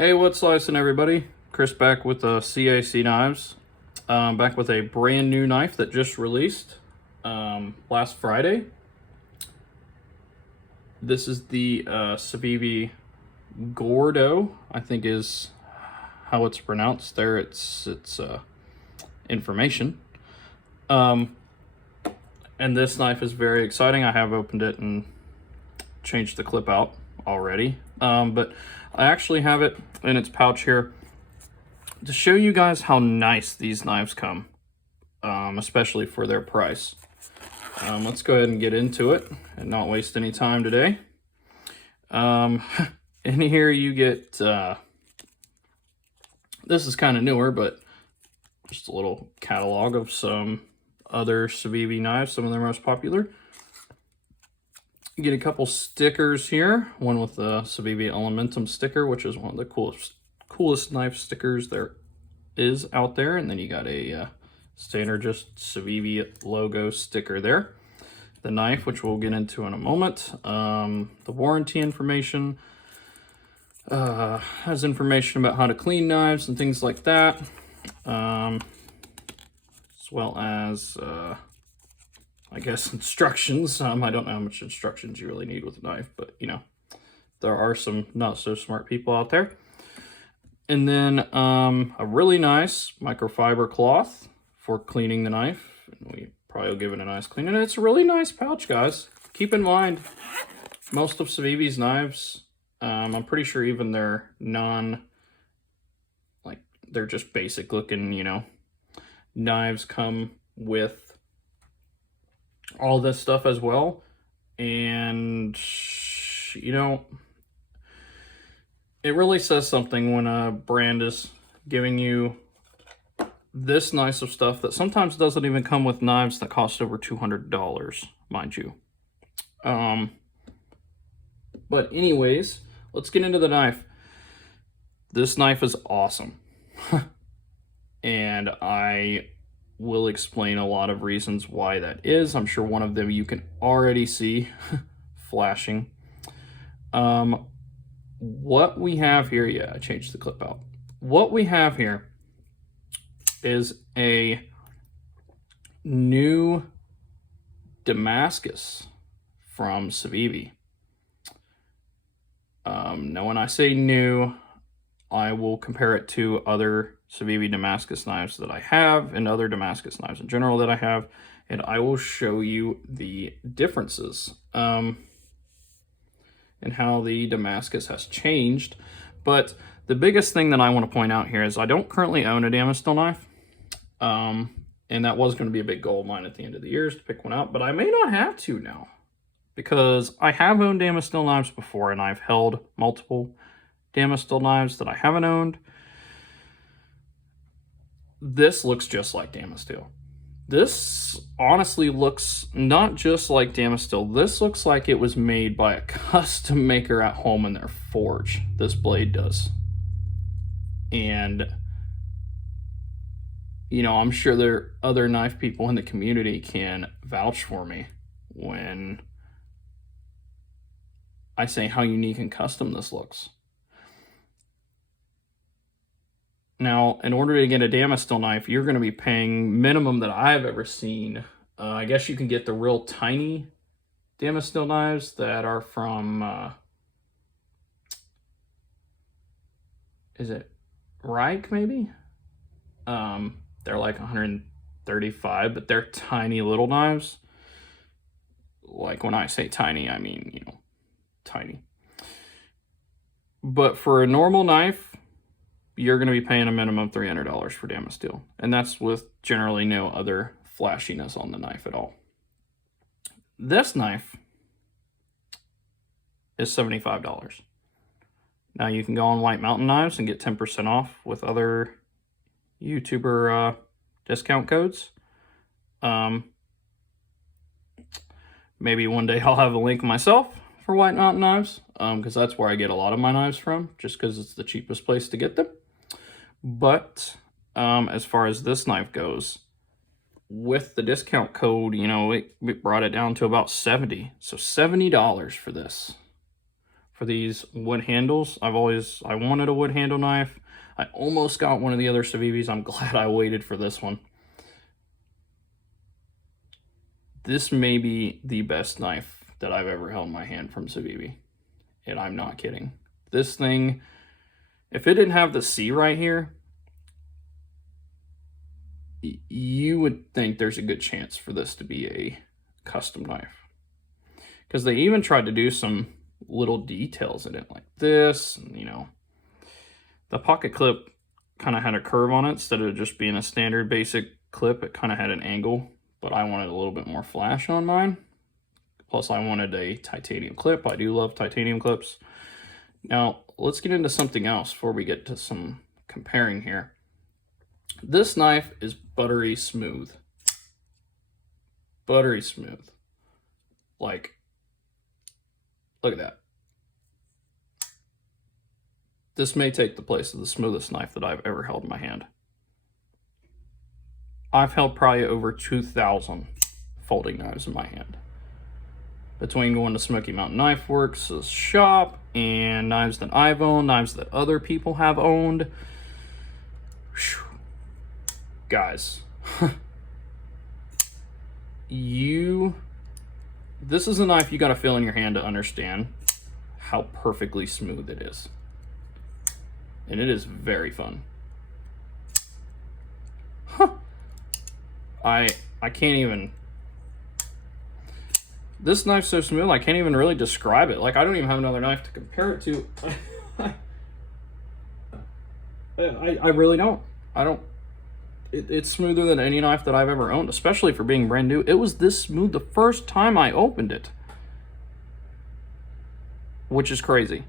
Hey, what's slicing, everybody? Chris back with CAC Knives. Back with a brand new knife that just released last Friday. This is the Civivi Gordo, I think is how it's pronounced. There, it's information. And this knife is very exciting. I have opened it and changed the clip out already. But I actually have it in its pouch here to show you guys how nice these knives come, especially for their price. Let's go ahead and get into it and not waste any time today. In here you get, this is kind of newer, but just a little catalog of some other Civivi knives, some of their most popular. You get a couple stickers here, one with the Civivi Elementum sticker, which is one of the coolest knife stickers there is out there. And then you got a standard just Civivi logo sticker there. The knife, which we'll get into in a moment. The warranty information has information about how to clean knives and things like that, as well as I guess instructions. I don't know how much instructions you really need with a knife, but you know, there are some not so smart people out there. And then a really nice microfiber cloth for cleaning the knife. And we probably will give it a nice clean. And it's a really nice pouch, guys. Keep in mind, most of Civivi's knives, I'm pretty sure even their they're just basic looking, you know, knives come with all this stuff as well. And you know, it really says something when a brand is giving you this nice of stuff that sometimes doesn't even come with knives that cost over $200, mind you. But anyways, let's get into the knife. This knife is awesome. And I will explain a lot of reasons why that is. I'm sure one of them you can already see flashing. What we have here, yeah, I changed the clip out. What we have here is a new Damascus from Civivi. Now when I say new, I will compare it to other Civivi Damascus knives that I have and other Damascus knives in general that I have, and I will show you the differences and how the Damascus has changed. But the biggest thing that I want to point out here is I don't currently own a Damascus knife, and that was going to be a big goal of mine at the end of the year is to pick one out, but I may not have to now because I have owned Damascus knives before, and I've held multiple Damascus knives that I haven't owned. This looks just like Damascus. This honestly looks not just like Damascus. This looks like it was made by a custom maker at home in their forge. This blade does. And you know, I'm sure there are other knife people in the community can vouch for me when I say how unique and custom this looks. Now, in order to get a Damascus knife, you're going to be paying minimum that I've ever seen. I guess you can get the real tiny Damascus knives that are from, is it Reich maybe? They're like 135, but they're tiny little knives. Like when I say tiny, I mean, you know, tiny. But for a normal knife, you're going to be paying a minimum of $300 for Damascus, and that's with generally no other flashiness on the knife at all. This knife is $75. Now you can go on White Mountain Knives and get 10% off with other YouTuber discount codes. Maybe one day I'll have a link myself for White Mountain Knives, because that's where I get a lot of my knives from, just because it's the cheapest place to get them. But as far as this knife goes, with the discount code, you know, it brought it down to about $70. So $70 for this. for these wood handles. I wanted a wood handle knife. I almost got one of the other Civivis. I'm glad I waited for this one. This may be the best knife that I've ever held in my hand from Civivi. And I'm not kidding. This thing, if it didn't have the C right here, you would think there's a good chance for this to be a custom knife. Because they even tried to do some little details in it like this, and, you know, the pocket clip kind of had a curve on it instead of just being a standard basic clip. It kind of had an angle, but I wanted a little bit more flash on mine. Plus I wanted a titanium clip. I do love titanium clips. Now let's get into something else before we get to some comparing here. This knife is buttery smooth. Buttery smooth. Like, look at that. This may take the place of the smoothest knife that I've ever held in my hand. I've held probably over 2,000 folding knives in my hand. Between going to Smoky Mountain Knife Works' shop and knives that I've owned, knives that other people have owned. Whew. Guys, this is a knife you got to feel in your hand to understand how perfectly smooth it is. And it is very fun. Huh. I can't even... This knife's so smooth, I can't even really describe it. Like, I don't even have another knife to compare it to. I really don't. It's smoother than any knife that I've ever owned, especially for being brand new. It was this smooth the first time I opened it, which is crazy.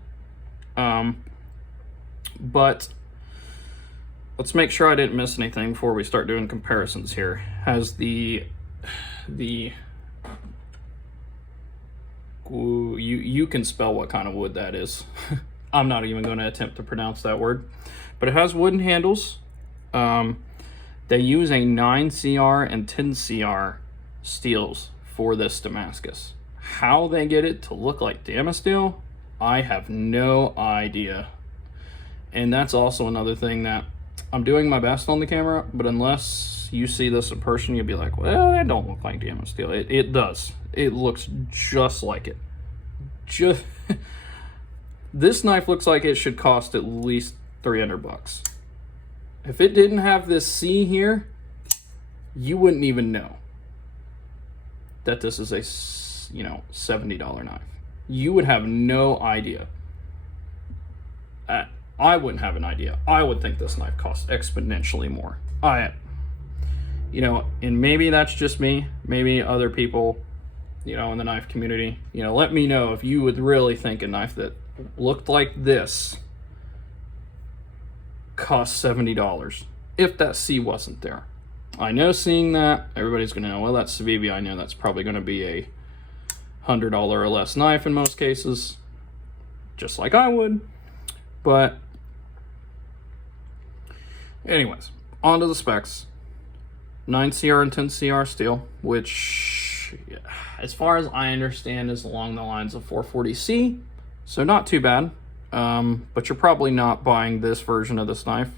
But let's make sure I didn't miss anything before we start doing comparisons here. Has you can spell what kind of wood that is. I'm not even going to attempt to pronounce that word. But it has wooden handles. They use a 9CR and 10CR steels for this Damascus. How they get it to look like Damascus steel, I have no idea. And that's also another thing that I'm doing my best on the camera, but unless you see this in person, you'll be like, well, that don't look like Damascus steel. It does. It looks just like it. This knife looks like it should cost at least 300 bucks. If it didn't have this C here, you wouldn't even know that this is a, you know, $70 knife. You would have no idea. I wouldn't have an idea. I would think this knife costs exponentially more. You know, and maybe that's just me. Maybe other people, you know, in the knife community, you know, let me know if you would really think a knife that looked like this cost $70 if that C wasn't there. I know seeing that, everybody's going to know, well, that's Civivi. I know that's probably going to be a $100 or less knife in most cases, just like I would. But anyways, on to the specs. 9CR and 10CR steel, which, as far as I understand, is along the lines of 440C, so not too bad. But you're probably not buying this version of this knife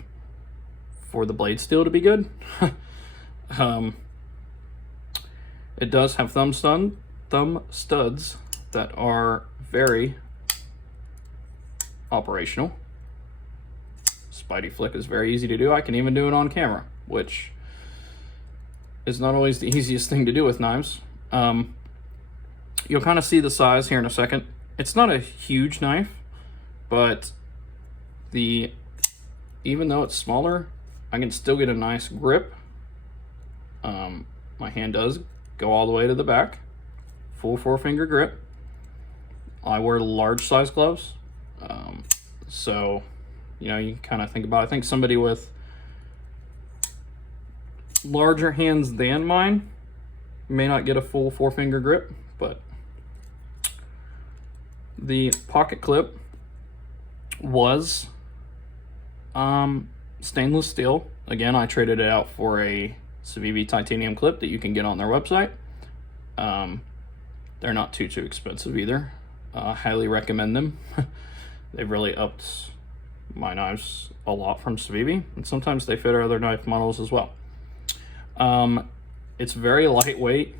for the blade steel to be good. It does have thumb studs that are very operational. Spidey flick is very easy to do. I can even do it on camera, which is not always the easiest thing to do with knives. You'll kind of see the size here in a second. It's not a huge knife, but even though it's smaller, I can still get a nice grip. My hand does go all the way to the back, full 4-finger grip. I wear large size gloves, so you know, you kind of think about it. I think somebody with larger hands than mine may not get a full 4-finger grip, but the pocket clip was stainless steel. Again, I traded it out for a Civivi titanium clip that you can get on their website. They're not too expensive either. Highly recommend them. They've really upped my knives a lot from Civivi, and sometimes they fit our other knife models as well. It's very lightweight.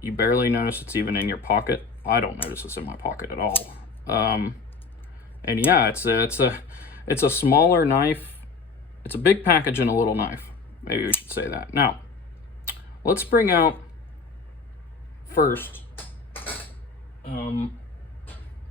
You barely notice it's even in your pocket. I don't notice it's in my pocket at all. And yeah, it's a smaller knife. It's a big package and a little knife. Maybe we should say that. Now, let's bring out first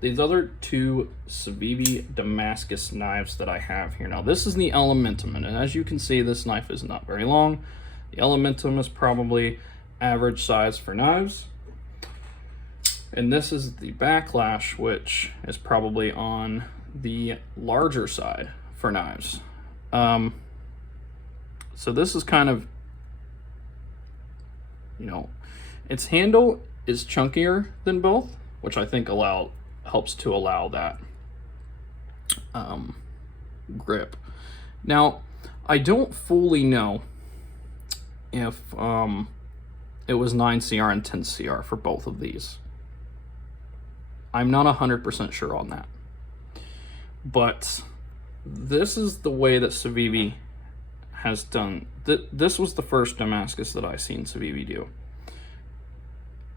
these other two Civivi Damascus knives that I have here. Now, this is the Elementum, and as you can see, this knife is not very long. The Elementum is probably average size for knives. And this is the Backlash, which is probably on the larger side for knives. So this is kind of, you know, its handle is chunkier than both, which I think helps to allow that grip. Now, I don't fully know if it was 9CR and 10CR for both of these. I'm not 100% sure on that. But this is the way that Civivi has done. This was the first Damascus that I seen Civivi do.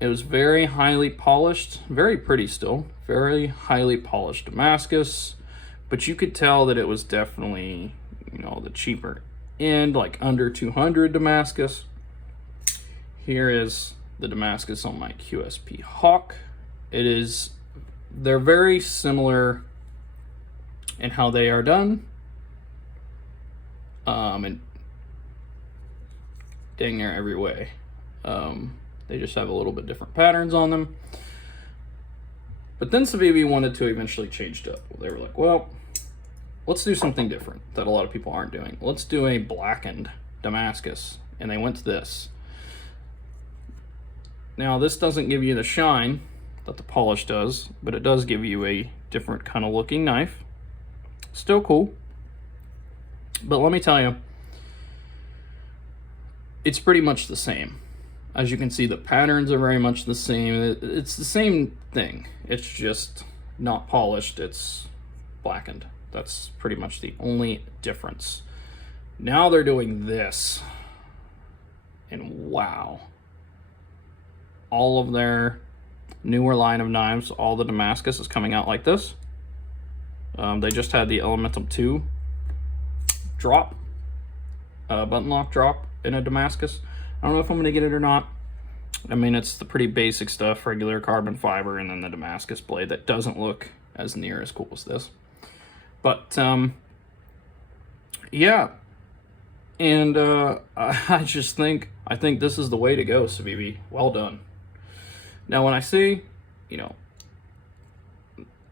It was very highly polished, very pretty still, very highly polished Damascus, but you could tell that it was definitely, you know, the cheaper end, like under 200 Damascus. Here is the Damascus on my QSP Hawk. They're very similar in how they are done. And dang near every way. They just have a little bit different patterns on them. But then Civivi wanted to eventually change it up. They were like, well, let's do something different that a lot of people aren't doing. Let's do a blackened Damascus. And they went to this. Now, this doesn't give you the shine that the polish does, but it does give you a different kind of looking knife. Still cool. But let me tell you, it's pretty much the same. As you can see, the patterns are very much the same. It's the same thing. It's just not polished, it's blackened. That's pretty much the only difference. Now they're doing this. And wow. All of their newer line of knives, all the Damascus is coming out like this. They just had the Elementum 2 drop, button lock drop in a Damascus. I don't know if I'm going to get it or not. I mean, it's the pretty basic stuff, regular carbon fiber, and then the Damascus blade that doesn't look as near as cool as this. But, yeah. And I think this is the way to go, Civivi. Well done. Now, when I say, you know,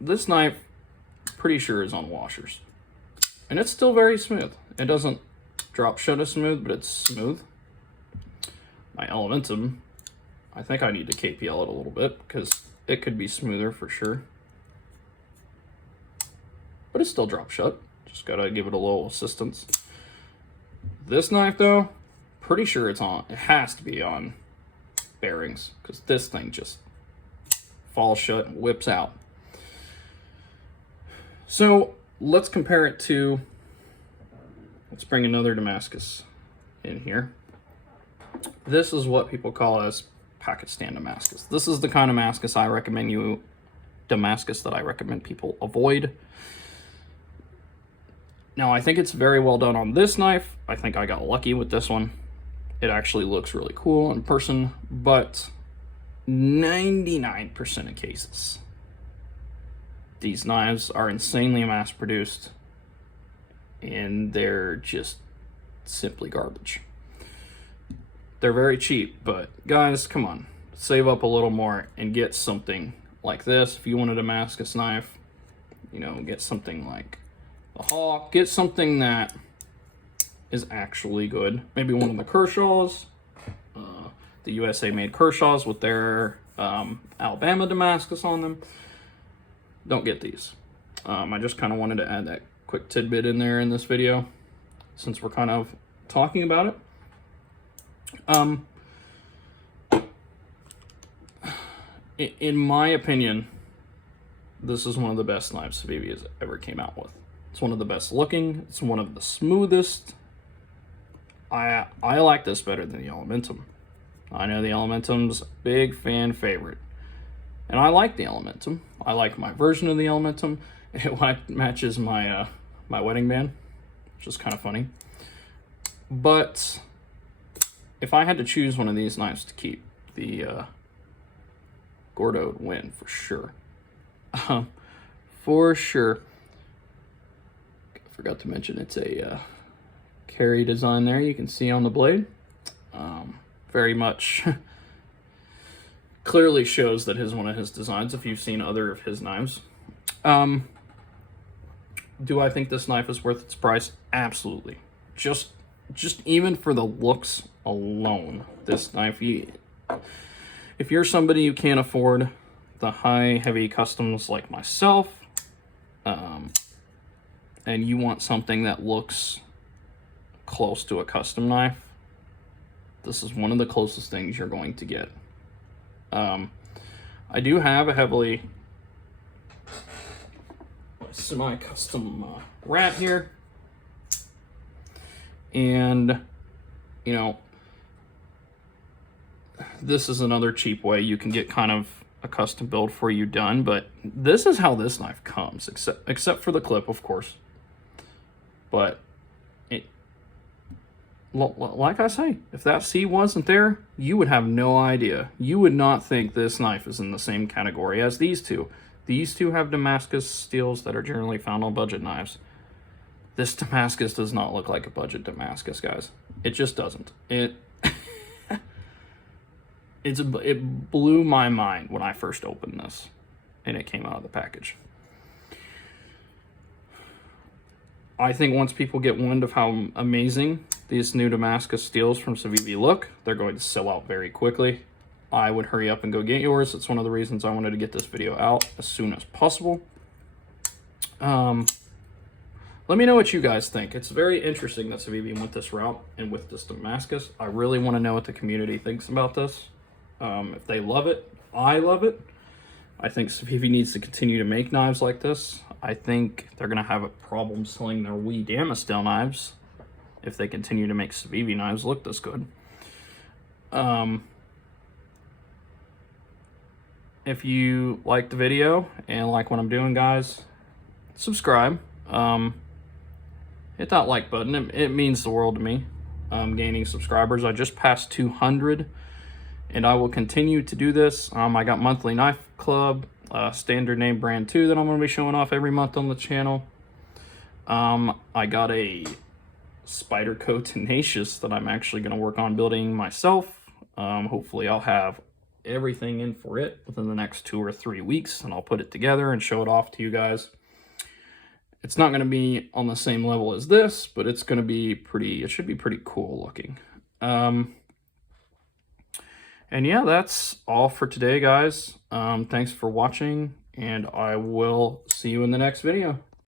this knife, pretty sure is on washers. And it's still very smooth. It doesn't drop shut as smooth, but it's smooth. My Elementum, I think I need to KPL it a little bit because it could be smoother for sure. But it still drops shut. Just gotta give it a little assistance. This knife though, pretty sure it has to be on bearings because this thing just falls shut and whips out. So let's compare it to, let's bring another Damascus in here. This is what people call as Pakistan Damascus. This is the kind of Damascus I recommend that I recommend people avoid. Now, I think it's very well done on this knife. I think I got lucky with this one. It actually looks really cool in person, but 99% of cases, these knives are insanely mass-produced, and they're just simply garbage. They're very cheap, but guys, come on. Save up a little more and get something like this. If you want a Damascus knife, you know, get something like the Hawk. Get something that is actually good. Maybe one of the Kershaws. The USA-made Kershaws with their Alabama Damascus on them. Don't get these. I just kind of wanted to add that quick tidbit in there in this video, since we're kind of talking about it. In my opinion, this is one of the best knives Civivi has ever came out with. It's one of the best looking. It's one of the smoothest. I like this better than the Elementum. I know the Elementum's a big fan favorite. And I like the Elementum. I like my version of the Elementum. It matches my my wedding band, which is kind of funny. But if I had to choose one of these knives to keep, the Gordo would win for sure. For sure. I forgot to mention it's a carry design there. You can see on the blade. Very much clearly shows that is one of his designs if you've seen other of his knives. Do I think this knife is worth its price? Absolutely. Just even for the looks alone, this knife, if you're somebody who can't afford the high heavy customs like myself, and you want something that looks close to a custom knife, this is one of the closest things you're going to get. I do have a heavily semi-custom rat here, and you know, this is another cheap way you can get kind of a custom build for you done, but this is how this knife comes, except for the clip, of course. But it, like I say, if that C wasn't there, you would have no idea. You would not think this knife is in the same category as these two. These two have Damascus steels that are generally found on budget knives. This Damascus does not look like a budget Damascus, guys. It just doesn't. It blew my mind when I first opened this and it came out of the package. I think once people get wind of how amazing these new Damascus steels from Civivi look, they're going to sell out very quickly. I would hurry up and go get yours. It's one of the reasons I wanted to get this video out as soon as possible. Let me know what you guys think. It's very interesting that Civivi went this route and with this Damascus. I really want to know what the community thinks about this. If they love it, I love it. I think Civivi needs to continue to make knives like this. I think they're going to have a problem selling their wee Damascus knives if they continue to make Civivi knives look this good. If you like the video and like what I'm doing, guys, subscribe. Hit that like button. It means the world to me. Gaining subscribers. I just passed 200, and I will continue to do this. I got monthly knife club, standard name brand 2 that I'm going to be showing off every month on the channel. I got a Spyderco Tenacious that I'm actually going to work on building myself. Hopefully I'll have everything in for it within the next 2 or 3 weeks, and I'll put it together and show it off to you guys. It's not going to be on the same level as this, but it's going to be it should be pretty cool looking. And yeah, that's all for today, guys. Thanks for watching, and I will see you in the next video.